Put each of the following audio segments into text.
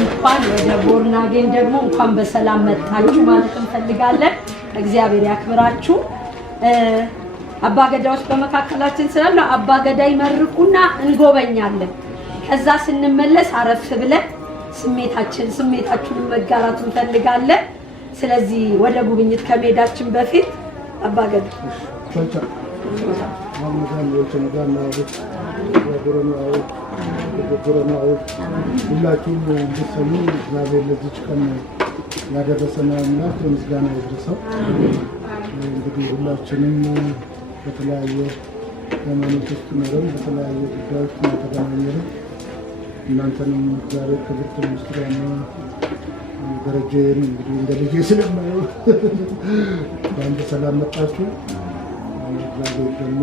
እንኳን ወደ ቦርናጌን ደግሞ እንኳን በሰላም መጣችሁ ማለት እንፈልጋለን። እግዚአብሔር ያክብራችሁ። አባገዳዎች በመካከላችን ስላሉ አባገዳይ መርቁና እንጎበኛለን። ከዛ ስንመለስ አረፍ ብለን ስሜታችንን መጋራት እንፈልጋለን። ስለዚህ ወደ ጉብኝት ከመሄዳችን በፊት አባገዳ ሁላችሁም እንድትሰሙ እግዚአብሔር ለዚች ቀን ያደረሰን አምላክ ምስጋና ይድረሰው። እንግዲህ ሁላችንም በተለያየ ሃይማኖት ውስጥ ኖረን በተለያየ ጉዳዮች ተገናኝተን እናንተንም እግዚአብሔር ክብርት ምስጋና ደረጃዬን እንግዲህ እንደ ልጄ ስለማየው በአንድ ሰላም መጣችሁ። እግዚአብሔር ደግሞ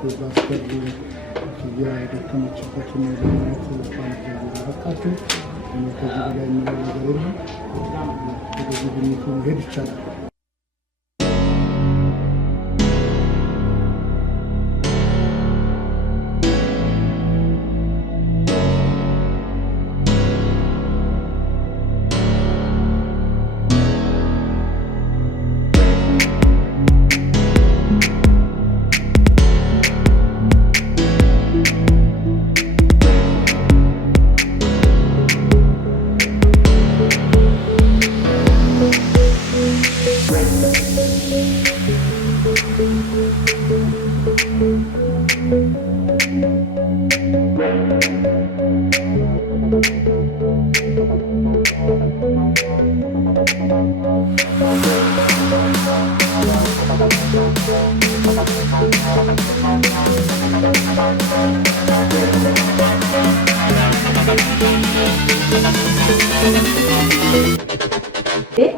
በባስከር የደከመችበትን ለማለት እግዚአብሔር ያበቃችሁ። ከዚህ በላይ የምለው ነገር የለም። ወደ ጉብኝቱ መሄድ ይቻላል።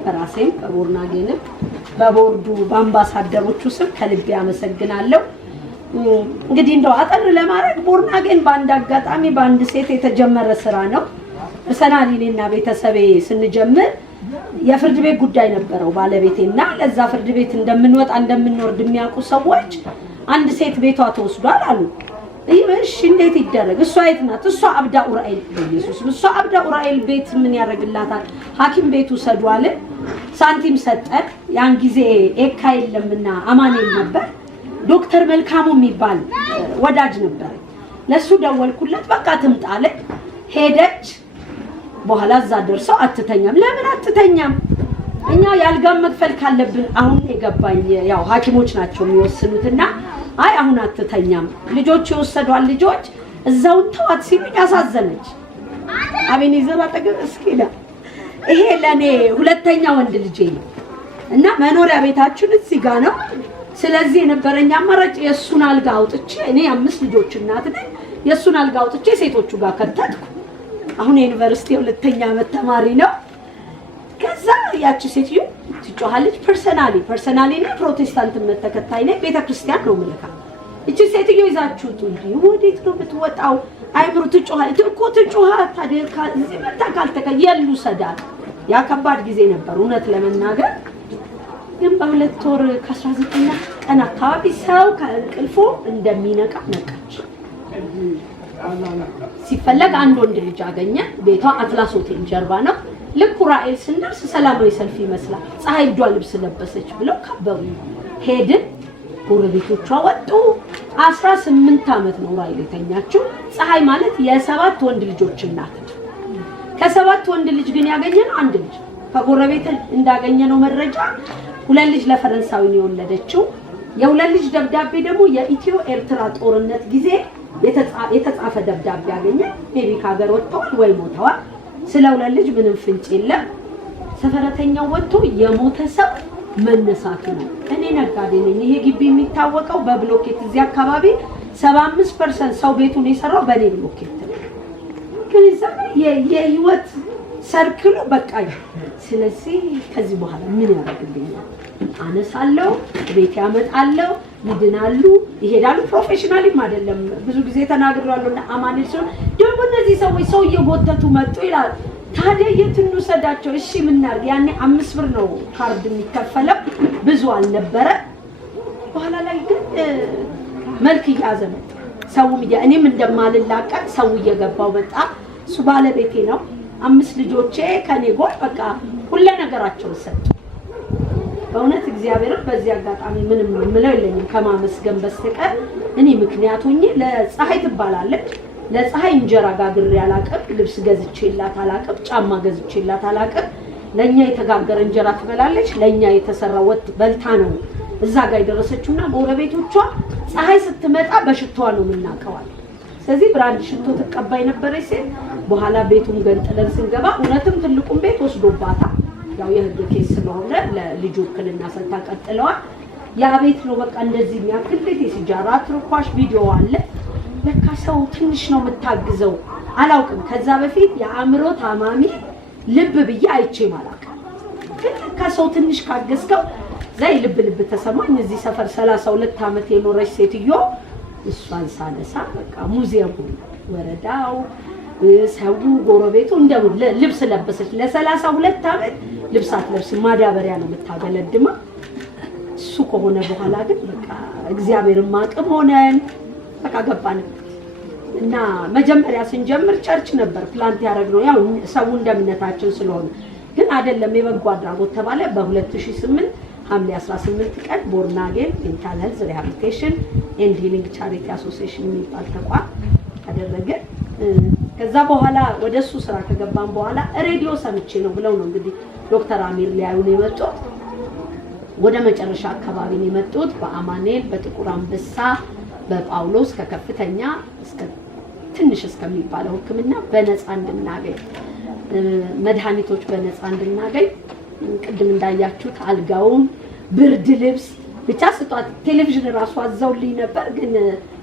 በራሴም በቦርናጌንም በቦርዱ በአምባሳደሮቹ ስም ከልቤ አመሰግናለሁ። እንግዲህ እንደው አጠር ለማድረግ ቦርናጌን በአንድ አጋጣሚ በአንድ ሴት የተጀመረ ስራ ነው። ፐርሰናሊና ቤተሰቤ ስንጀምር የፍርድ ቤት ጉዳይ ነበረው ባለቤቴና ለዛ ፍርድ ቤት እንደምንወጣ እንደምንወርድ የሚያውቁ ሰዎች አንድ ሴት ቤቷ ተወስዷል አሉ። እሺ እንዴት ይደረግ? እሷ የት ናት? እሷ አብዳ ኡራኤል በኢየሱስ እሷ አብዳ ኡራኤል ቤት ምን ያደርግላታል? ሐኪም ቤቱ ሰዷል። ሳንቲም ሰጠን። ያን ጊዜ ኤካ የለምና አማኑኤል ነበር። ዶክተር መልካሙ የሚባል ወዳጅ ነበር። ለሱ ደወልኩለት። በቃ ትምጣለ። ሄደች። በኋላ እዛ ደርሰው አትተኛም። ለምን አትተኛም? እኛ ያልጋም መክፈል ካለብን አሁን የገባኝ ያው ሐኪሞች ናቸው የሚወስኑትና አይ አሁን አትተኛም። ልጆች የወሰዷል ልጆች እዛው ተዋት ሲሉኝ አሳዘነች። አቤኔዘር አጠገብ እስኪላ ይሄ ለኔ ሁለተኛ ወንድ ልጄ ነው እና መኖሪያ ቤታችን እዚህ ጋር ነው። ስለዚህ የነበረኝ አማራጭ የሱን አልጋ አውጥቼ እኔ 5 ልጆች እናት ነኝ። የሱን አልጋ አውጥቼ ሴቶቹ ጋር ከተትኩ። አሁን የዩኒቨርሲቲ ሁለተኛ ዓመት ተማሪ ነው። ከዛ ያቺ ሴትዮ ትጮሃለች። ፐርሰናሊ ነው ፕሮቴስታንት እምነት ተከታይ ነኝ። ቤተክርስቲያን ነው ምልካ። እቺ ሴትዮ ይዛችሁት እንዴ ወዴት ነው የምትወጣው? አይብሩ ትጮሃለች እኮ ትጮሃ ታደርካ እዚህ መጣ ካልተከየሉ ሰዳል። ያ ከባድ ጊዜ ነበር እውነት ለመናገር። ግን በሁለት ወር ከ19 ቀን አካባቢ ሰው ከእንቅልፎ እንደሚነቃ ነቃች። ሲፈለግ አንድ ወንድ ልጅ አገኘ። ቤቷ አትላስ ሆቴል ጀርባ ነው። ልክ ኡራኤል ስንደርስ ሰላማዊ ሰልፍ ይመስላል። ፀሐይ ዷ ልብስ ለበሰች ብለው ከበቡ። ሄድን። ጎረቤቶቿ ወጡ። 18 ዓመት ነው ኡራኤል የተኛችው። ፀሐይ ማለት የ7 ወንድ ልጆች እናት ነው። ከ7 ወንድ ልጅ ግን ያገኘነው አንድ ልጅ። ከጎረቤት እንዳገኘነው መረጃ 2 ልጅ ለፈረንሳዊ ነው የወለደችው። የ2 ልጅ ደብዳቤ ደግሞ የኢትዮ ኤርትራ ጦርነት ጊዜ የተጻፈ ደብዳቤ ያገኘ። ሜቢ ከሀገር ወጥተዋል ወይ ሞተዋል። ስለ 2 ልጅ ምንም ፍንጭ የለም። ሰፈረተኛው ወጥቶ የሞተ ሰው መነሳቱ ነው። እኔ ነጋዴ ነኝ። ይሄ ግቢ የሚታወቀው በብሎኬት እዚህ አካባቢ 75% ሰው ቤቱን የሰራው በኔ ብሎኬት ነው። ከዛ የህይወት ሰርክሉ በቃ። ስለዚህ ከዚህ በኋላ ምን ያደርግልኛል? አነሳለሁ፣ ቤት ያመጣለሁ፣ ይድናሉ፣ ይሄዳሉ። ፕሮፌሽናሊም አይደለም ብዙ ጊዜ ተናግሯሉና አማኑኤል ሰው ደግሞ እነዚህ ሰዎች ሰው እየጎተቱ መጡ ይላል። ታዲያ የት እንውሰዳቸው? እሺ ምን እናድርግ? ያኔ 5 ብር ነው ካርድ የሚከፈለው፣ ብዙ አልነበረ። በኋላ ላይ ግን መልክ እያዘ መጣ። ሰው እኔም እንደማልላቀቅ ሰው እየገባው መጣ። እሱ ባለቤቴ ነው። 5 ልጆቼ ከኔ ጎን በቃ ሁሉ ነገራቸው ሰጡ። በእውነት እግዚአብሔርን በዚህ አጋጣሚ ምንም ምለው የለኝም ከማመስገን በስተቀር። እኔ ምክንያቱኝ ለፀሐይ ትባላለች። ለፀሐይ እንጀራ ጋግሬ አላቅም፣ ልብስ ገዝቼላት አላቅም፣ ጫማ ገዝቼላት አላቅም። ለኛ የተጋገረ እንጀራ ትበላለች፣ ለኛ የተሰራ ወጥ በልታ ነው እዛ ጋር የደረሰችውና ጎረቤቶቿ ፀሐይ ስትመጣ በሽቷ ነው የምናውቀዋል። ስለዚህ ብራንድ ሽቶ ተቀባይ ነበረች ሴት። በኋላ ቤቱን ገንጥለን ስንገባ እውነትም ትልቁን ቤት ወስዶባታል። ያው የህግ ኬስ ስለሆነ ለልጁ ውክልና ሰልታ ቀጥለዋል። ያ ቤት ነው በቃ እንደዚህ የሚያክል ቤት የሲጃራ ትርኳሽ ቪዲዮ አለ። ለካ ሰው ትንሽ ነው የምታግዘው አላውቅም። ከዛ በፊት የአእምሮ ታማሚ ልብ ብዬ አይቼ ማላውቅ፣ ግን ለካ ሰው ትንሽ ካገዝከው ዘይ ልብ ተሰማኝ። እዚህ ሰፈር 32 ዓመት የኖረች ሴትዮ እሷን ሳነሳ በቃ ሙዚየሙ ወረዳው ሰው ጎረቤቱ እንደው ልብስ ለበሰች። ለ32 ዓመት ልብስ አትለብስም፣ ማዳበሪያ ነው የምታገለድመው። እሱ ከሆነ በኋላ ግን በቃ እግዚአብሔርን ማቅም ሆነን በቃ ገባንበት እና መጀመሪያ ስንጀምር ቸርች ነበር ፕላንት ያደረግነው ያው ሰው እንደምነታችን ስለሆነ ግን አይደለም። የበጎ አድራጎት ተባለ። በ2008 ሐምሌ 18 ቀን ቦርናጌን ሜንታል ሄልዝ ሪሃቢሊቴሽን ኤንድ ሂሊንግ ቻሪቲ አሶሲዬሽን የሚባል ተቋም አደረገ። ከዛ በኋላ ወደሱ ስራ ከገባን በኋላ ሬዲዮ ሰምቼ ነው ብለው ነው እንግዲህ ዶክተር አሚር ሊያዩን የመጡት። ወደ መጨረሻ አካባቢ ነው የመጡት። በአማኑኤል በጥቁር አንበሳ በጳውሎስ ከከፍተኛ እስከ ትንሽ እስከሚባለው ሕክምና በነፃ እንድናገኝ መድኃኒቶች በነፃ እንድናገኝ ቅድም እንዳያችሁት አልጋውን ብርድ ልብስ ብቻ ስጧት። ቴሌቪዥን ራሱ አዘውልኝ ነበር ግን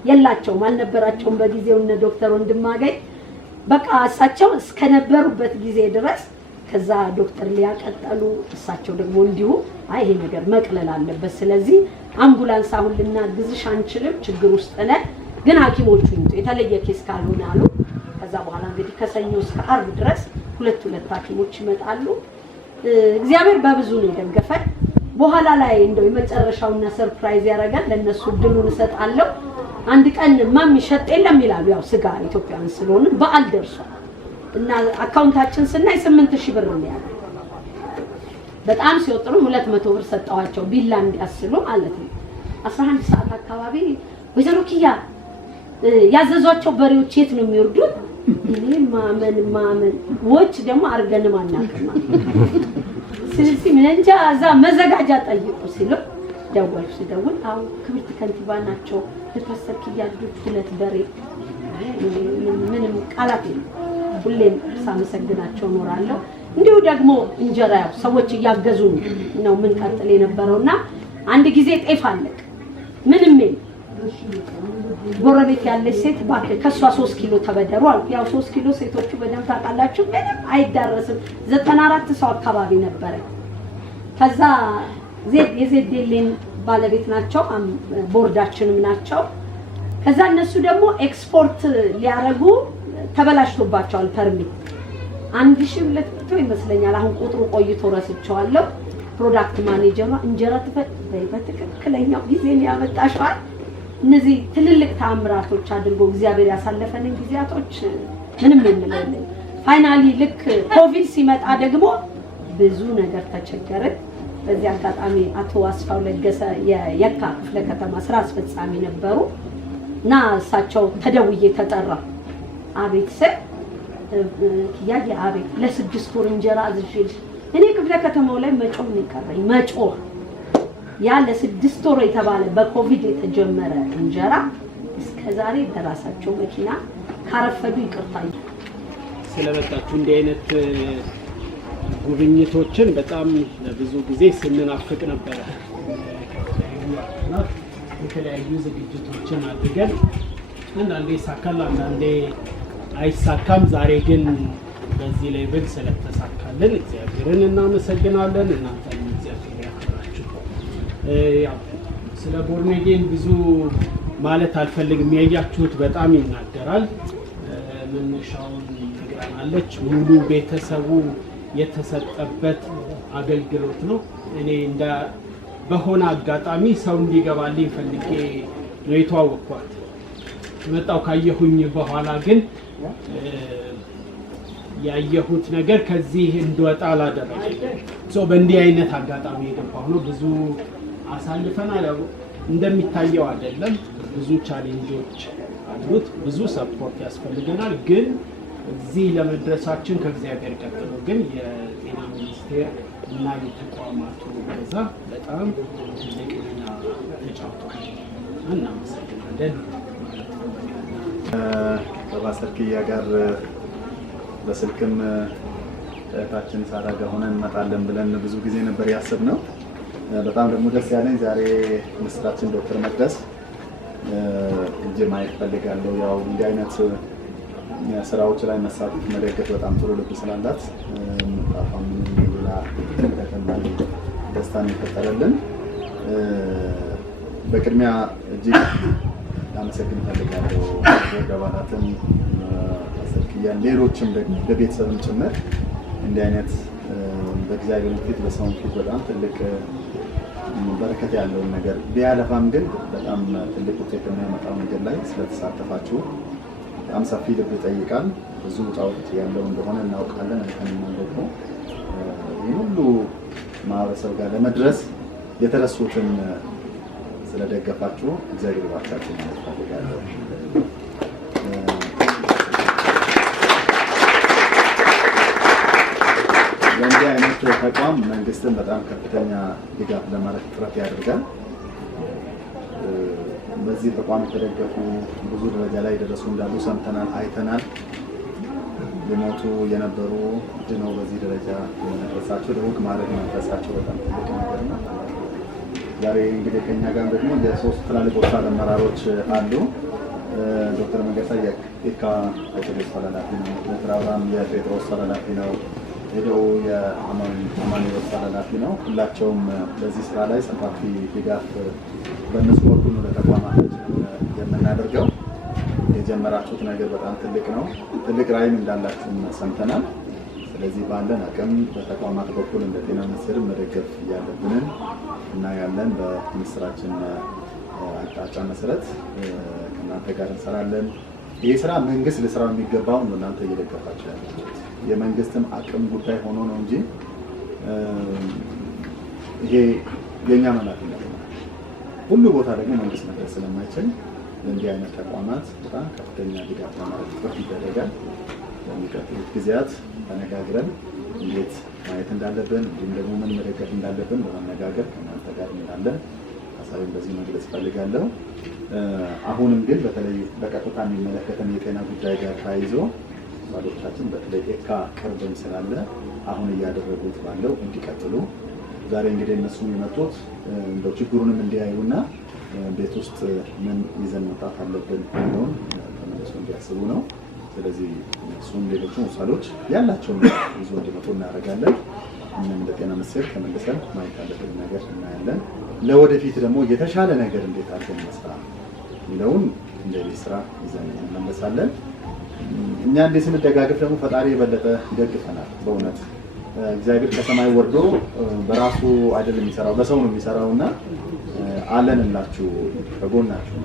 የላቸውም አልነበራቸውም በጊዜው እነ ዶክተር ወንድማገኝ በቃ እሳቸው እስከነበሩበት ጊዜ ድረስ ከዛ ዶክተር ሊያቀጠሉ እሳቸው ደግሞ እንዲሁ አይ ይሄ ነገር መቅለል አለበት፣ ስለዚህ አምቡላንስ አሁን ልናግዝሽ አንችልም፣ ችግር ውስጥ ነን፣ ግን ሐኪሞቹ ይምጡ የተለየ ኬስ ካልሆነ አሉ። ከዛ በኋላ እንግዲህ ከሰኞ እስከ ዓርብ ድረስ ሁለት ሐኪሞች ይመጣሉ። እግዚአብሔር በብዙ ነው የደገፈን። በኋላ ላይ እንደው የመጨረሻውና ሰርፕራይዝ ያደርጋል። ለነሱ ድሉን እሰጣለሁ። አንድ ቀን ማም ይሸጥ የለም ይላሉ። ያው ስጋ ኢትዮጵያን ስለሆነ በዓል ደርሷል እና አካውንታችን ስናይ 8000 ብር ነው ያለው። በጣም ሲወጥሩ 200 ብር ሰጣዋቸው ቢላ እንዲያስሉ ማለት ነው። 11 ሰዓት አካባቢ ወይዘሮ ኪያ ያዘዟቸው በሬዎች የት ነው የሚወርዱት? እኔ ማመን ወጭ ደግሞ አርገን ማናቀማ ስለዚህ ምን እንጃ እዛ መዘጋጃ ጠይቁ ሲሉ ደወል አው ክብርት ከንቲባ ናቸው ለፓስተር ኪያ ልጆች 2 በሬ ምንም ቃላት የለም። ሁሌም ሳመሰግናቸው ኖራለሁ። እንዲሁ ደግሞ እንጀራ ያው ሰዎች እያገዙ ነው ምን ቀጥል የነበረውና አንድ ጊዜ ጤፍ አለቅ ምንም ጎረቤት ያለች ሴት ባክ ከሷ 3 ኪሎ ተበደሩ አልኩ። ያው 3 ኪሎ ሴቶቹ በደም ታውቃላችሁ ምንም አይዳረስም። 94 ሰው አካባቢ ነበረ። ከዛ የዜዴሌን ባለቤት ናቸው ቦርዳችንም ናቸው። ከዛ እነሱ ደግሞ ኤክስፖርት ሊያረጉ ተበላሽቶባቸዋል ፐርሚት 1200 ይመስለኛል። አሁን ቁጥሩ ቆይቶ ረስቸዋለሁ። ፕሮዳክት ማኔጀሯ እንጀራ በትክክለኛው ጊዜ ያመጣሻል። እነዚህ ትልልቅ ተአምራቶች አድርጎ እግዚአብሔር ያሳለፈንን ጊዜያቶች ምንም የምንለው ፋይናሊ ልክ ኮቪድ ሲመጣ ደግሞ ብዙ ነገር ተቸገርን። በዚህ አጋጣሚ አቶ አስፋው ለገሰ የየካ ክፍለ ከተማ ስራ አስፈጻሚ ነበሩ እና እሳቸው ተደውዬ ተጠራ። አቤት ሰ ያየ አቤት ለ6 ወር እንጀራ አዝዤ እኔ ክፍለ ከተማው ላይ መጮህ ነው ቀረኝ መጮህ ያ ለ6 ወር የተባለ በኮቪድ የተጀመረ እንጀራ እስከዛሬ በራሳቸው መኪና ካረፈዱ ይቅርታኝ ስለመጣችሁ እንዲህ አይነት ጉብኝቶችን በጣም ለብዙ ጊዜ ስንናፍቅ ነበር። የተለያዩ ዝግጅቶችን አድርገን አንዳንዴ ይሳካል አንዳንዴ አይሳካም። ዛሬ ግን በዚህ ላይ ብል ስለተሳካልን እግዚአብሔርን እናመሰግናለን። እናንተም እግዚአብሔር ያክብራችሁ። ያው ስለ ቦርኔጌን ብዙ ማለት አልፈልግም። ያያችሁት በጣም ይናገራል። መነሻውን ትግራናለች። ሙሉ ቤተሰቡ የተሰጠበት አገልግሎት ነው። እኔ እንደ በሆነ አጋጣሚ ሰው እንዲገባልኝ ፈልጌ ነው የተዋወቅኳት። መጣው ካየሁኝ በኋላ ግን ያየሁት ነገር ከዚህ እንድወጣ አላደረገኝ። በእንዲህ አይነት አጋጣሚ የገባሁ ነው። ብዙ አሳልፈናል። እንደሚታየው አይደለም። ብዙ ቻሌንጆች አሉት። ብዙ ሰፖርት ያስፈልገናል። ግን እዚህ ለመድረሳችን ከእግዚአብሔር ቀጥሎ ግን የጤና ሚኒስቴር እና የተቋማቱ ገዛ በጣም ትልቅ ሚና ተጫውቷል። እናመሰግናለን። ከፓስተር ኪያ ጋር በስልክም እህታችን ሳራ ጋር ሆነን እንመጣለን ብለን ብዙ ጊዜ ነበር ያሰብነው። በጣም ደግሞ ደስ ያለኝ ዛሬ ምስራችን ዶክተር መቅደስ እጅ ማየት ፈልጋለሁ። ያው እንዲህ አይነት ስራዎች ላይ መሳተፍ መደገፍ በጣም ጥሩ ልብ ስላላት ጣፋም ሌላ ተጨማሪ ደስታን የፈጠረልን በቅድሚያ እጅግ ላመሰግን ፈልጋለሁ። ቦርድ አባላትን አሰልክያን፣ ሌሎችም ደግሞ በቤተሰብም ጭምር እንዲህ አይነት በእግዚአብሔር ፊት በሰው ፊት በጣም ትልቅ በረከት ያለውን ነገር ቢያለፋም ግን በጣም ትልቅ ውጤት የሚያመጣው ነገር ላይ ስለተሳተፋችሁ በጣም ሰፊ ልብ ይጠይቃል። ብዙ ውጣ ውረድ ያለው እንደሆነ እናውቃለን። እንከንና ደግሞ ይህ ሁሉ ማህበረሰብ ጋር ለመድረስ የተረሱትን ስለደገፋችሁ እግዚአብሔር ይባርካችሁ ማለት ፈልጋለሁ። ለእንዲህ አይነት ተቋም መንግስትን በጣም ከፍተኛ ድጋፍ ለማድረግ ጥረት ያደርጋል። በዚህ ተቋም የተደገፉ ብዙ ደረጃ ላይ የደረሱ እንዳሉ ሰምተናል፣ አይተናል። የሞቱ የነበሩ ድነው በዚህ ደረጃ መድረሳቸው ለውቅ ማድረግ መንፈሳቸው በጣም ትልቅ ነገር ነው። ዛሬ እንግዲህ ከኛ ጋር ደግሞ የሶስት ትላልቅ ሆስፒታል አመራሮች አሉ። ዶክተር መንገሳ የካ ኦርቶዶክስ ኃላፊ ነው። ዶክተር አብርሃም የጴጥሮስ ኃላፊ ነው። ሄደው የአማኑኤል ሆስፒታል ኃላፊ ነው። ሁላቸውም በዚህ ስራ ላይ ሰፋፊ ድጋፍ በእነሱ በኩል ነው ለተቋማታችን የምናደርገው። የጀመራችሁት ነገር በጣም ትልቅ ነው። ትልቅ ራዕይም እንዳላችሁም ሰምተናል። ስለዚህ ባለን አቅም በተቋማት በኩል እንደ ጤና ሚኒስቴር መደገፍ ያለብንን እና ያለን በሚኒስትራችን አቅጣጫ መሰረት ከእናንተ ጋር እንሰራለን። ይህ ስራ መንግስት ለስራው የሚገባው ነው እናንተ እየደገፋችሁ ያላችሁት። የመንግስትም አቅም ጉዳይ ሆኖ ነው እንጂ ይሄ የኛ ኃላፊነት ነው። ሁሉ ቦታ ደግሞ መንግስት መድረስ ስለማይችል እንዲህ አይነት ተቋማት በጣም ከፍተኛ ድጋፍ ለማድረግ ጥረት ይደረጋል። በሚቀጥሉት ጊዜያት ተነጋግረን እንዴት ማየት እንዳለብን እንዲሁም ደግሞ ምን መደገፍ እንዳለብን በመነጋገር ከእናንተ ጋር እንላለን። ሀሳቤን በዚህ መግለጽ እፈልጋለሁ። አሁንም ግን በተለይ በቀጥታ የሚመለከተን የጤና ጉዳይ ጋር ተያይዞ ባሎቻችን በተለይ ኤካ ቅርብም ስላለ አሁን እያደረጉት ባለው እንዲቀጥሉ ዛሬ እንግዲህ እነሱ የመጡት እንደው ችግሩንም እንዲያዩና ቤት ውስጥ ምን ይዘን መምጣት አለብን የሚለውን ተመልሶ እንዲያስቡ ነው። ስለዚህ እሱም ሌሎችም ውሳኔዎች ያላቸውን ይዞ እንዲመጡ እናደርጋለን። እኛም እንደ ጤና ሚኒስቴር ተመልሰን ማየት ያለብን ነገር እናያለን። ለወደፊት ደግሞ የተሻለ ነገር እንዴት አድርገን መስራ የሚለውን እንደ ቤት ስራ ይዘን እንመለሳለን። እኛ እንዴት ስንደጋግፍ ደግሞ ፈጣሪ የበለጠ ይደግፈናል። በእውነት እግዚአብሔር ከሰማይ ወርዶ በራሱ አይደለም የሚሰራው፣ በሰው ነው የሚሰራው እና አለንላችሁ፣ ከጎናችሁ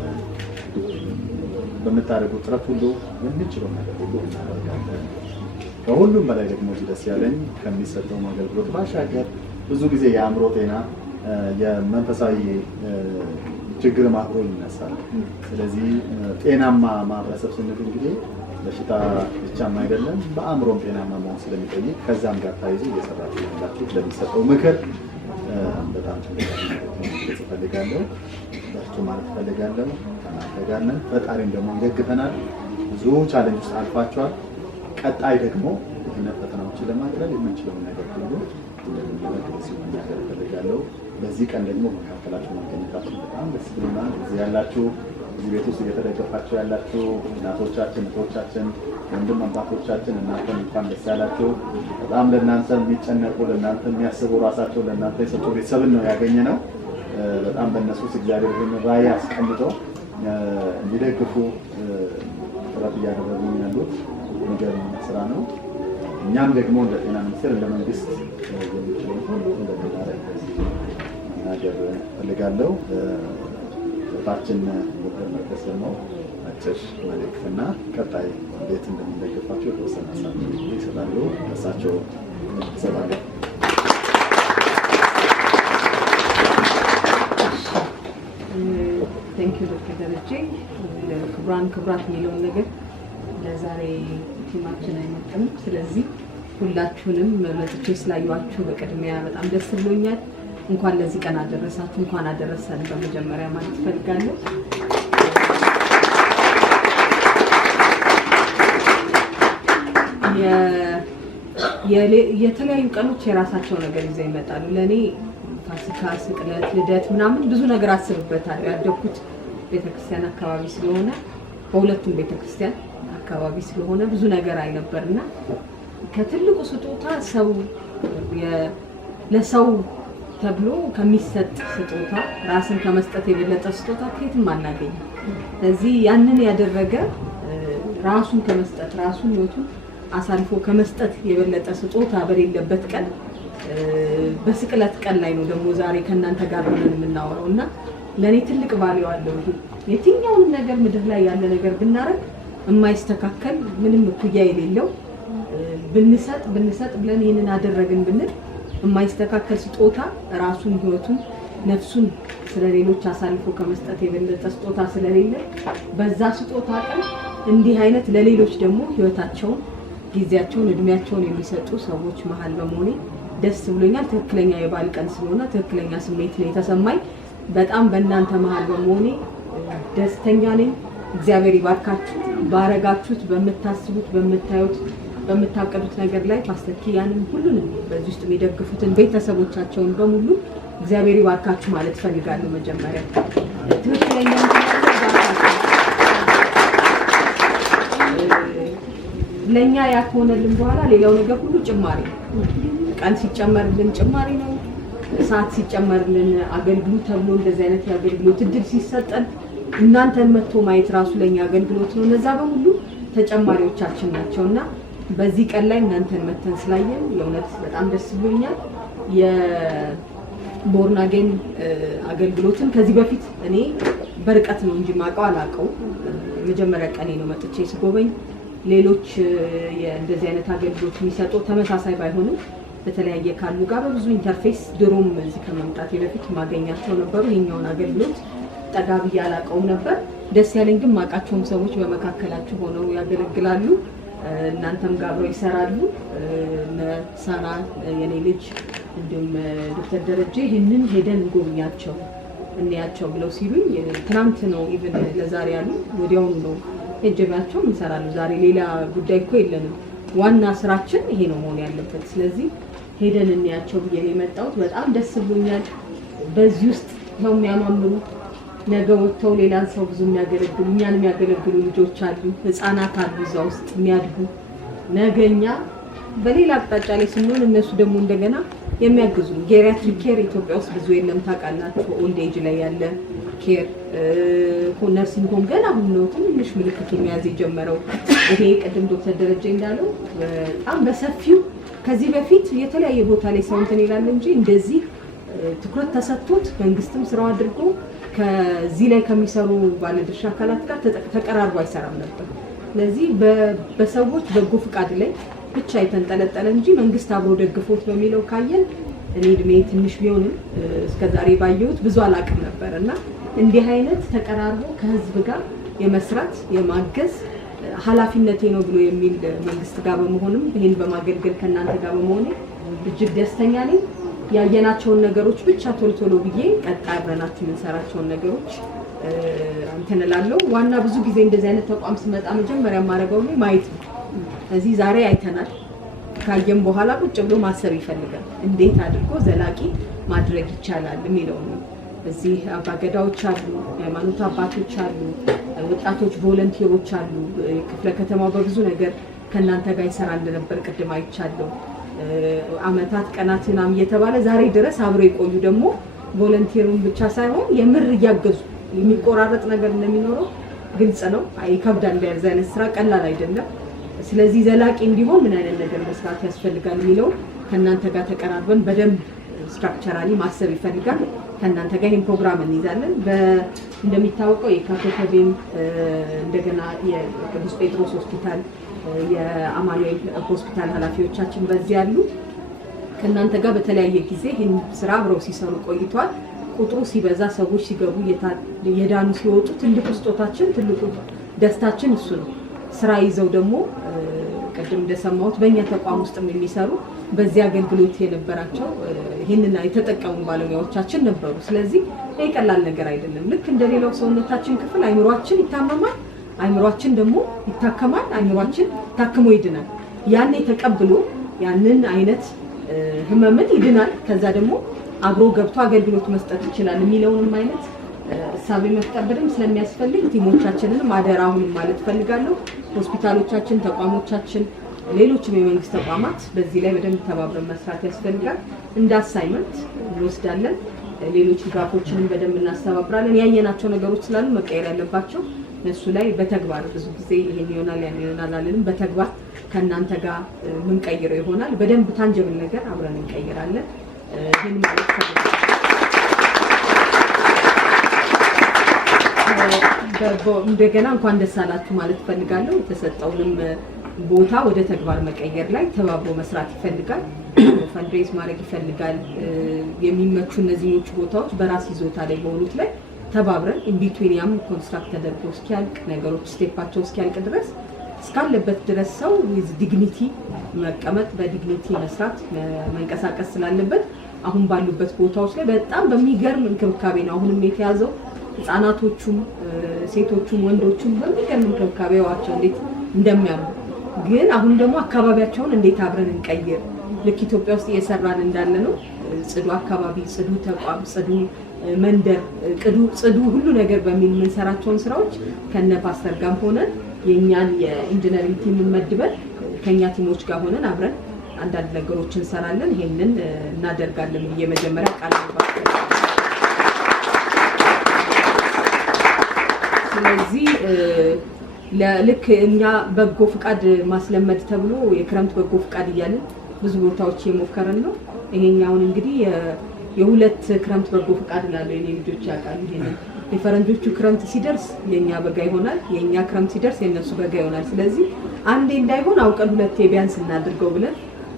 በምታደርጉት ጥረት ሁሉ የምንችለው ነገር ሁሉ እናደርጋለን። ከሁሉም በላይ ደግሞ ደስ ያለኝ ከሚሰጠው አገልግሎት ባሻገር ብዙ ጊዜ የአእምሮ ጤና የመንፈሳዊ ችግር አብሮ ይነሳል። ስለዚህ ጤናማ ማህበረሰብ ስንል እንግዲህ በሽታ ብቻም አይደለም በአእምሮም ጤናማ መሆን ስለሚጠይቅ ከዛም ጋር ታይዞ እየሰራችሁ ያላችሁ ለሚሰጠው ምክር በጣም ትልቅ ፈልጋለሁ። በርቱ ማለት ፈልጋለሁ። ከእናንተ ጋር ነን። ፈጣሪም ደግሞ ይደግፈናል። ብዙ ቻሌንጅ ውስጥ አልፋችኋል። ቀጣይ ደግሞ ይህንን ፈተናዎችን ለማቅለል የምንችለውን ነገር ሁሉ እንደምናደርግ ሲሆን ፈልጋለሁ። በዚህ ቀን ደግሞ መካከላችሁ መገኘታችሁ በጣም ደስ ብሎናል። እዚህ ያላችሁ እዚህ ቤት ውስጥ እየተደገፋችሁ ያላችሁ እናቶቻችን፣ እህቶቻችን፣ ወንድም አባቶቻችን እናንተም እንኳን ደስ ያላችሁ። በጣም ለእናንተ የሚጨነቁ ለእናንተ የሚያስቡ ራሳቸው ለእናንተ የሰጡ ቤተሰብን ነው ያገኘ ነው። በጣም በእነሱ ውስጥ እግዚአብሔር ራዕይ አስቀምጠው እንዲደግፉ ጥረት እያደረጉ ያሉት የሚገርም ስራ ነው። እኛም ደግሞ እንደ ጤና ሚኒስቴር እንደ መንግስት የሚችለውን ሁሉ እንደምናደርግ መናገር ፈልጋለሁ። ታችን ዶክተር መቅደስ ደግሞ አጭር መልእክትና ቀጣይ እንዴት እንደምንደግፋቸው የተወሰነ ሀሳብ ይሰጣሉ። እሳቸው ይሰጣሉ። ቴንኪዩ ዶክተር ደረጀ። ክቡራት የሚለውን ነገር ለዛሬ ቲማችን አይመጥም። ስለዚህ ሁላችሁንም መጥቼ ስላየኋችሁ በቅድሚያ በጣም ደስ ብሎኛል። እንኳን ለዚህ ቀን አደረሳችሁ፣ እንኳን አደረሰን በመጀመሪያ ማለት እፈልጋለሁ። የተለያዩ ቀኖች የራሳቸው ነገር ይዘው ይመጣሉ። ለእኔ ፋሲካ፣ ስቅለት፣ ልደት ምናምን ብዙ ነገር አስብበታለሁ። ያደኩት ቤተክርስቲያን አካባቢ ስለሆነ በሁለቱም ቤተክርስቲያን አካባቢ ስለሆነ ብዙ ነገር አይነበርና ከትልቁ ስጦታ ሰው ለሰው ተብሎ ከሚሰጥ ስጦታ ራስን ከመስጠት የበለጠ ስጦታ ከየትም አናገኝም። ስለዚህ ያንን ያደረገ ራሱን ከመስጠት ራሱን ህይወቱን አሳልፎ ከመስጠት የበለጠ ስጦታ በሌለበት ቀን በስቅለት ቀን ላይ ነው ደግሞ ዛሬ ከእናንተ ጋር ሆነን የምናወራው እና ለእኔ ትልቅ ቫልዩ አለው። የትኛውንም ነገር ምድር ላይ ያለ ነገር ብናረግ የማይስተካከል ምንም እኩያ የሌለው ብንሰጥ ብለን ይህንን አደረግን ብንል የማይስተካከል ስጦታ ራሱን ህይወቱን ነፍሱን ስለሌሎች አሳልፎ ከመስጠት የበለጠ ስጦታ ስለሌለ በዛ ስጦታ ቀን እንዲህ አይነት ለሌሎች ደግሞ ህይወታቸውን፣ ጊዜያቸውን፣ እድሜያቸውን የሚሰጡ ሰዎች መሀል በመሆኔ ደስ ብሎኛል። ትክክለኛ የበዓል ቀን ስለሆነ ትክክለኛ ስሜት ነው የተሰማኝ። በጣም በእናንተ መሀል በመሆኔ ደስተኛ ነኝ። እግዚአብሔር ይባርካችሁ። ባረጋችሁት፣ በምታስቡት፣ በምታዩት፣ በምታቀዱት ነገር ላይ ፓስተር ኪያንም ሁሉንም በዚህ ውስጥ የሚደግፉትን ቤተሰቦቻቸውን በሙሉ እግዚአብሔር ይባርካችሁ ማለት ፈልጋለሁ። መጀመሪያ ትክክለኛ ለኛ ያከሆነልን በኋላ ሌላው ነገር ሁሉ ጭማሪ ነው። ቀን ሲጨመርልን ጭማሪ ነው። ሰዓት ሲጨመርልን አገልግሎት ተብሎ እንደዚህ አይነት የአገልግሎት እድል ሲሰጠን እናንተን መጥቶ ማየት ራሱ ለኛ አገልግሎት ነው። እነዛ በሙሉ ተጨማሪዎቻችን ናቸውና በዚህ ቀን ላይ እናንተን መተን ስላየን የእውነት በጣም ደስ ብሎኛል። የቦርን አጌን አገልግሎትን ከዚህ በፊት እኔ በርቀት ነው እንጂ ማውቀው አላውቀው። መጀመሪያ ቀኔ ነው መጥቼ ስጎበኝ። ሌሎች እንደዚህ አይነት አገልግሎት የሚሰጡ ተመሳሳይ ባይሆንም በተለያየ ካሉ ጋር በብዙ ኢንተርፌስ ድሮም እዚህ ከመምጣቴ በፊት ማገኛቸው ነበሩ። ይሄኛውን አገልግሎት ጠጋ ብዬ አላውቀውም ነበር። ደስ ያለኝ ግን ማውቃቸውም ሰዎች በመካከላችሁ ሆነው ያገለግላሉ። እናንተም ጋር አብረው ይሰራሉ። ሳራ የኔ ልጅ እንዲሁም ዶክተር ደረጀ ይህንን ሄደን እንጎብኛቸው እንያቸው ብለው ሲሉኝ ትናንት ነው ኢቭን ለዛሬ ያሉ ወዲያውኑ ነው ሄጀባቸው እንሰራሉ። ዛሬ ሌላ ጉዳይ እኮ የለንም። ዋና ስራችን ይሄ ነው መሆን ያለበት። ስለዚህ ሄደን እንያቸው ብዬ ነው የመጣሁት። በጣም ደስ ብሎኛል። በዚህ ውስጥ ነው የሚያማምሩ ነገ ወጥተው ሌላን ሰው ብዙ የሚያገለግሉ እኛን የሚያገለግሉ ልጆች አሉ፣ ህፃናት አሉ እዛ ውስጥ የሚያድጉ ነገኛ በሌላ አቅጣጫ ላይ ስንሆን እነሱ ደግሞ እንደገና የሚያግዙ ጌሪያትሪክ ኬር ኢትዮጵያ ውስጥ ብዙ የለም ታውቃላችሁ። ኦልድ ኤጅ ላይ ያለ ኬር ነርሲንግ ሆም ገና አሁን ነው ትንሽ ምልክቱን መያዝ የጀመረው። ይሄ ቅድም ዶክተር ደረጀ እንዳለው በጣም በሰፊው ከዚህ በፊት የተለያየ ቦታ ላይ ሰው እንትን ይላል እንጂ እንደዚህ ትኩረት ተሰጥቶት መንግስትም ስራው አድርጎ ከዚህ ላይ ከሚሰሩ ባለድርሻ አካላት ጋር ተቀራርቦ አይሰራም ነበር። ስለዚህ በሰዎች በጎ ፍቃድ ላይ ብቻ የተንጠለጠለ እንጂ መንግስት አብሮ ደግፎት በሚለው ካየን እኔ እድሜ ትንሽ ቢሆንም እስከዛሬ ባየሁት ብዙ አላውቅም ነበር እና እንዲህ አይነት ተቀራርቦ ከህዝብ ጋር የመስራት የማገዝ ኃላፊነቴ ነው ብሎ የሚል መንግስት ጋር በመሆንም ይሄን በማገልገል ከእናንተ ጋር በመሆኔ እጅግ ደስተኛ ነኝ። ያየናቸውን ነገሮች ብቻ ቶሎ ብዬ ቀጣይ አብረናችሁ የምንሰራቸውን ነገሮች እንትን እላለሁ። ዋና ብዙ ጊዜ እንደዚህ አይነት ተቋም ስመጣ መጀመሪያ የማደርገው ማየት ነው። እዚህ ዛሬ አይተናል። ካየም በኋላ ቁጭ ብሎ ማሰብ ይፈልጋል። እንዴት አድርጎ ዘላቂ ማድረግ ይቻላል የሚለው ነው። እዚህ አባገዳዎች አሉ፣ የሃይማኖት አባቶች አሉ፣ ወጣቶች ቮለንቲሮች አሉ። ክፍለ ከተማው በብዙ ነገር ከእናንተ ጋር ይሰራ እንደነበር ቅድም አይቻለሁ። አመታት ቀናትናም እየተባለ ዛሬ ድረስ አብረው የቆዩ ደግሞ ቮለንቲሩን ብቻ ሳይሆን የምር እያገዙ የሚቆራረጥ ነገር እንደሚኖረው ግልጽ ነው። ይከብዳል። እንደዚህ አይነት ስራ ቀላል አይደለም። ስለዚህ ዘላቂ እንዲሆን ምን አይነት ነገር መስራት ያስፈልጋል የሚለው ከእናንተ ጋር ተቀራርበን በደንብ ስትራክቸራሊ ማሰብ ይፈልጋል። ከእናንተ ጋር ይህን ፕሮግራም እንይዛለን። እንደሚታወቀው የካቶሊክ እንደገና የቅዱስ ጴጥሮስ ሆስፒታል የአማኑኤል ሆስፒታል ኃላፊዎቻችን በዚህ ያሉ ከእናንተ ጋር በተለያየ ጊዜ ይህን ስራ አብረው ሲሰሩ ቆይቷል። ቁጥሩ ሲበዛ ሰዎች ሲገቡ የዳኑ ሲወጡ ትልቁ ስጦታችን ትልቁ ደስታችን እሱ ነው። ስራ ይዘው ደግሞ ቅድም እንደሰማሁት በእኛ ተቋም ውስጥም የሚሰሩ በዚህ አገልግሎት የነበራቸው ይህንን የተጠቀሙ ባለሙያዎቻችን ነበሩ። ስለዚህ ይህ ቀላል ነገር አይደለም። ልክ እንደሌላው ሰውነታችን ክፍል አይምሯችን ይታመማል፣ አይምሯችን ደግሞ ይታከማል፣ አይምሯችን ታክሞ ይድናል። ያኔ ተቀብሎ ያንን አይነት ህመምን ይድናል፣ ከዛ ደግሞ አብሮ ገብቶ አገልግሎት መስጠት ይችላል የሚለውንም አይነት እሳቤ መፍጠር በደንብ ስለሚያስፈልግ ቲሞቻችንን አደራ አሁንም ማለት ፈልጋለሁ። ሆስፒታሎቻችን፣ ተቋሞቻችን፣ ሌሎችም የመንግስት ተቋማት በዚህ ላይ በደንብ ተባብረን መስራት ያስፈልጋል። እንደ አሳይመንት እንወስዳለን። ሌሎች ድጋፎችንም በደንብ እናስተባብራለን። ያየናቸው ነገሮች ስላሉ መቀየር ያለባቸው እነሱ ላይ በተግባር ብዙ ጊዜ ይሄን ይሆናል ያን ይሆናል አለንም በተግባር ከእናንተ ጋር የምንቀይረው ይሆናል። በደንብ ታንጀብል ነገር አብረን እንቀይራለን። ይህን ማለት እንደገና እንኳን ደስ አላችሁ ማለት ፈልጋለሁ። የተሰጠውንም ቦታ ወደ ተግባር መቀየር ላይ ተባብሮ መስራት ይፈልጋል። ፈንድሬዝ ማድረግ ይፈልጋል። የሚመቹ እነዚህኞቹ ቦታዎች በራስ ይዞታ ላይ በሆኑት ላይ ተባብረን ኢንቢትዊን ያም ኮንስትራክት ተደርጎ እስኪያልቅ ነገሮች ስቴፓቸው እስኪያልቅ ድረስ እስካለበት ድረስ ሰው ዊዝ ዲግኒቲ መቀመጥ በዲግኒቲ መስራት መንቀሳቀስ ስላለበት አሁን ባሉበት ቦታዎች ላይ በጣም በሚገርም እንክብካቤ ነው አሁንም የተያዘው። ህፃናቶቹም ሴቶቹም ወንዶቹም በሚገርም እንክብካቤ ዋቸው እንዴት እንደሚያምሩ ግን አሁን ደግሞ አካባቢያቸውን እንዴት አብረን እንቀይር። ልክ ኢትዮጵያ ውስጥ እየሰራን እንዳለ ነው። ጽዱ አካባቢ፣ ጽዱ ተቋም፣ ጽዱ መንደር፣ ጽዱ ሁሉ ነገር በሚል የምንሰራቸውን ስራዎች ከነ ፓስተር ጋር ሆነን የኛን የኢንጂነሪንግ ቲም መድበን ከኛ ቲሞች ጋር ሆነን አብረን አንዳንድ ነገሮች እንሰራለን። ይሄንን እናደርጋለን ብዬ መጀመሪያ ቃል ገባለሁ። ስለዚህ ልክ እኛ በጎ ፍቃድ ማስለመድ ተብሎ የክረምት በጎ ፍቃድ እያልን ብዙ ቦታዎች የሞከረን ነው። ይሄኛውን እንግዲህ የሁለት ክረምት በጎ ፍቃድ ላለው የኔ ልጆች ያውቃሉ። ይሄንን የፈረንጆቹ ክረምት ሲደርስ የኛ በጋ ይሆናል፣ የኛ ክረምት ሲደርስ የነሱ በጋ ይሆናል። ስለዚህ አንዴ እንዳይሆን አውቀን ሁለቴ ቢያንስ እናድርገው ብለን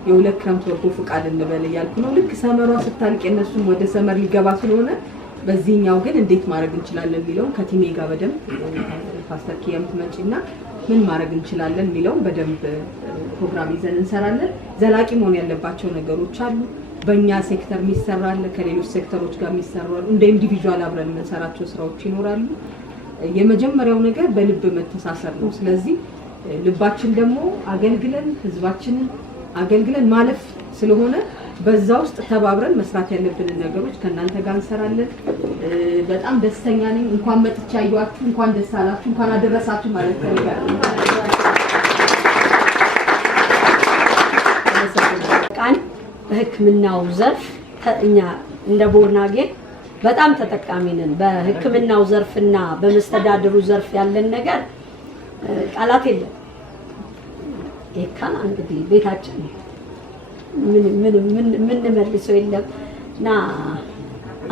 የሁለት ክረምት በጎ ፍቃድ እንበል እያልኩ ነው። ልክ ሰመሯ ስታልቅ የነሱም ወደ ሰመር ሊገባ ስለሆነ በዚህኛው ግን እንዴት ማድረግ እንችላለን የሚለውን ከቲሜ ጋር በደንብ ፓስተር ኪያም ትመጪና ምን ማድረግ እንችላለን የሚለውን በደንብ ፕሮግራም ይዘን እንሰራለን። ዘላቂ መሆን ያለባቸው ነገሮች አሉ። በእኛ ሴክተር የሚሰራል፣ ከሌሎች ሴክተሮች ጋር የሚሰራሉ፣ እንደ ኢንዲቪጁዋል አብረን የምንሰራቸው ስራዎች ይኖራሉ። የመጀመሪያው ነገር በልብ መተሳሰር ነው። ስለዚህ ልባችን ደግሞ አገልግለን ህዝባችንን አገልግለን ማለፍ ስለሆነ በዛ ውስጥ ተባብረን መስራት ያለብንን ነገሮች ከእናንተ ጋር እንሰራለን። በጣም ደስተኛ ነኝ። እንኳን መጥቻ አየኋችሁ፣ እንኳን ደስ አላችሁ፣ እንኳን አደረሳችሁ ማለት ፈልጋለሁ። ቃል በህክምናው ዘርፍ እኛ እንደ ቦርናጌን በጣም ተጠቃሚ ነን። በህክምናው ዘርፍና በመስተዳድሩ ዘርፍ ያለን ነገር ቃላት የለም። የካን እንግዲህ ቤታችን ምን መልሰው የለም እና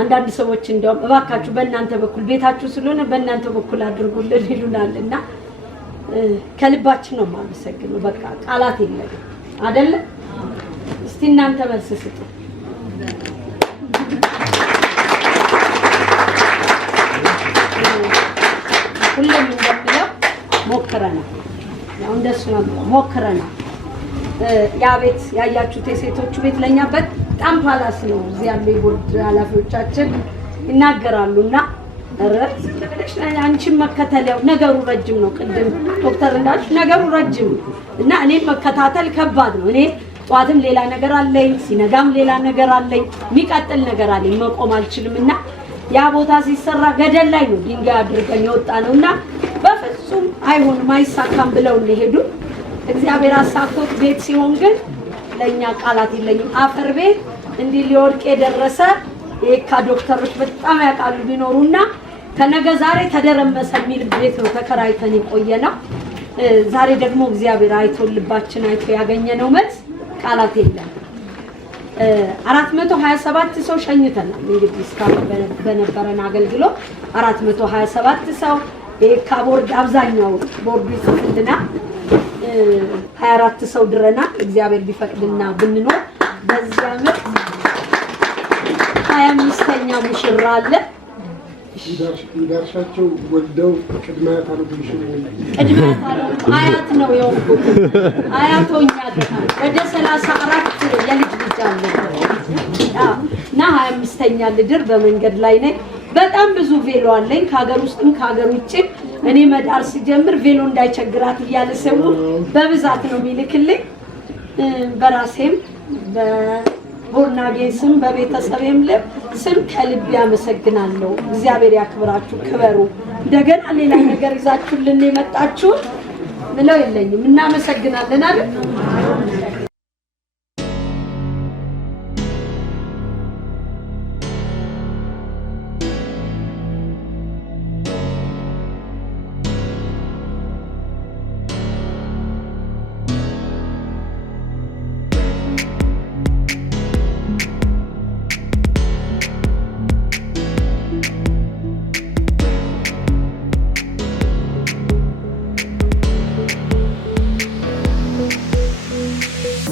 አንዳንድ ሰዎች እንደውም እባካችሁ በእናንተ በኩል ቤታችሁ ስለሆነ በእናንተ በኩል አድርጉልን ይሉናልና ከልባችን ነው የማመሰግነው። በቃ ቃላት የለም አይደለ? እስቲ እናንተ መልስ ስጡ። ሁሉም እንደሚለው ሞክረናል። ያው እንደሱ ነው ሞክረናል። ያ ቤት ያያችሁት የሴቶቹ ቤት ለኛ በጣም ፓላስ ነው። እዚህ ያሉ የቦርድ ኃላፊዎቻችን ይናገራሉና አንቺን መከተለው ነገሩ ረጅም ነው። ቅድም ዶክተር እንዳልሽ ነገሩ ረጅም እና እኔም መከታተል ከባድ ነው። እኔ ጧትም ሌላ ነገር አለኝ፣ ሲነጋም ሌላ ነገር አለኝ፣ የሚቀጥል ነገር አለኝ። መቆም አልችልምና ያ ቦታ ሲሰራ ገደል ላይ ነው ድንጋይ አድርገን የወጣ ነውና በፍጹም አይሆንም አይሳካም ብለው እንደሄዱ እግዚአብሔር አሳክቶት ቤት ሲሆን ግን ለኛ ቃላት የለኝም። አፈር ቤት እንዲህ ሊወድቅ የደረሰ የካ ዶክተሮች በጣም ያውቃሉ ቢኖሩና ከነገ ዛሬ ተደረመሰ የሚል ቤት ነው ተከራይተን የቆየነው። ዛሬ ደግሞ እግዚአብሔር አይቶ ልባችን አይቶ ያገኘነው መልስ ቃላት የለም። 427 ሰው ሸኝተናል። እንግዲህ እስካሁን በነበረን አገልግሎት 427 ሰው የካ ቦርድ አብዛኛው ቦርዱ ይጽፍልና 24 ሰው ድረናል። እግዚአብሔር ቢፈቅድና ብንኖር በዚህ ዓመት 25ኛ ሙሽራ አለ። እንዳርሻቸው ወልደው ቅድመ አያት አያት ነው የሆንኩት። አያቶኛ ወደ 34 የልጅ ልጅ አለ እና 25ኛ ልድር በመንገድ ላይ ነኝ። በጣም ብዙ ቬሎ አለኝ ከሀገር ውስጥም ከሀገር ውጭም። እኔ መዳር ሲጀምር ቬሎ እንዳይቸግራት እያለ ሰው በብዛት ነው የሚልክልኝ። በራሴም በቦርናጌን ስም በቤተሰቤም ልብ ስም ከልብ ያመሰግናለሁ። እግዚአብሔር ያክብራችሁ፣ ክበሩ። እንደገና ሌላ ነገር ይዛችሁልን የመጣችሁ ምለው የለኝም። እናመሰግናለን አይደል?